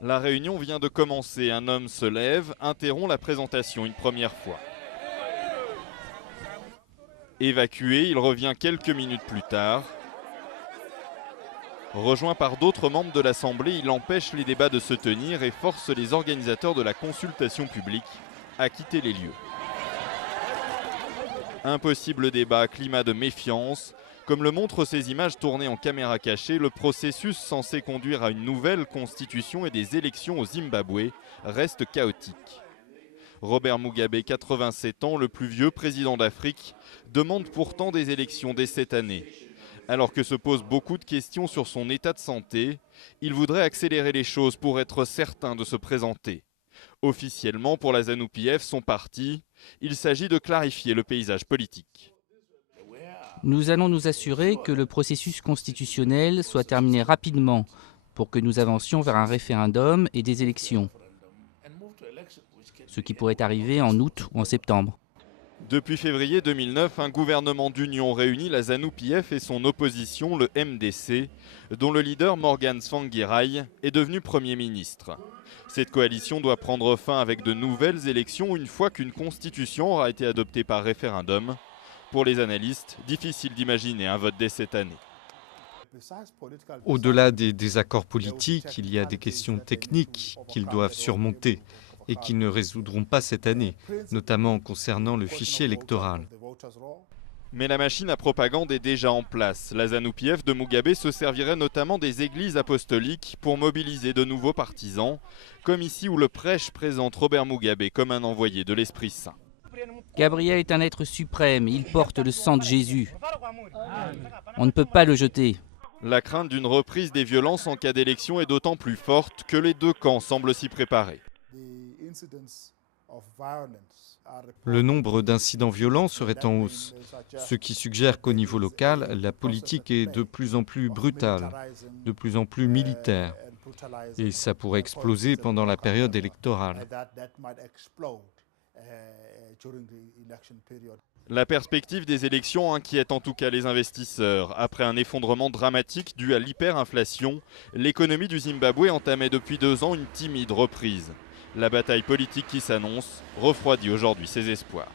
La réunion vient de commencer. Un homme se lève, interrompt la présentation une première fois. Évacué, il revient quelques minutes plus tard. Rejoint par d'autres membres de l'Assemblée, il empêche les débats de se tenir et force les organisateurs de la consultation publique à quitter les lieux. Impossible débat, climat de méfiance. Comme le montrent ces images tournées en caméra cachée, le processus censé conduire à une nouvelle constitution et des élections au Zimbabwe reste chaotique. Robert Mugabe, 87 ans, le plus vieux président d'Afrique, demande pourtant des élections dès cette année. Alors que se posent beaucoup de questions sur son état de santé, il voudrait accélérer les choses pour être certain de se présenter. Officiellement, pour la ZANU-PF, son parti, il s'agit de clarifier le paysage politique. Nous allons nous assurer que le processus constitutionnel soit terminé rapidement pour que nous avancions vers un référendum et des élections, ce qui pourrait arriver en août ou en septembre. Depuis février 2009, un gouvernement d'union réunit la ZANU-PF et son opposition, le MDC, dont le leader Morgan Tsvangirai est devenu Premier ministre. Cette coalition doit prendre fin avec de nouvelles élections une fois qu'une constitution aura été adoptée par référendum. Pour les analystes, difficile d'imaginer un vote dès cette année. Au-delà des désaccords politiques, il y a des questions techniques qu'ils doivent surmonter et qu'ils ne résoudront pas cette année, notamment concernant le fichier électoral. Mais la machine à propagande est déjà en place. La ZANU-PF de Mugabe se servirait notamment des églises apostoliques pour mobiliser de nouveaux partisans, comme ici où le prêche présente Robert Mugabe comme un envoyé de l'Esprit Saint. Gabriel est un être suprême, il porte le sang de Jésus. On ne peut pas le jeter. La crainte d'une reprise des violences en cas d'élection est d'autant plus forte que les deux camps semblent s'y préparer. Le nombre d'incidents violents serait en hausse, ce qui suggère qu'au niveau local, la politique est de plus en plus brutale, de plus en plus militaire, et ça pourrait exploser pendant la période électorale. La perspective des élections inquiète en tout cas les investisseurs. Après un effondrement dramatique dû à l'hyperinflation, l'économie du Zimbabwe entamait depuis 2 ans une timide reprise. La bataille politique qui s'annonce refroidit aujourd'hui ses espoirs.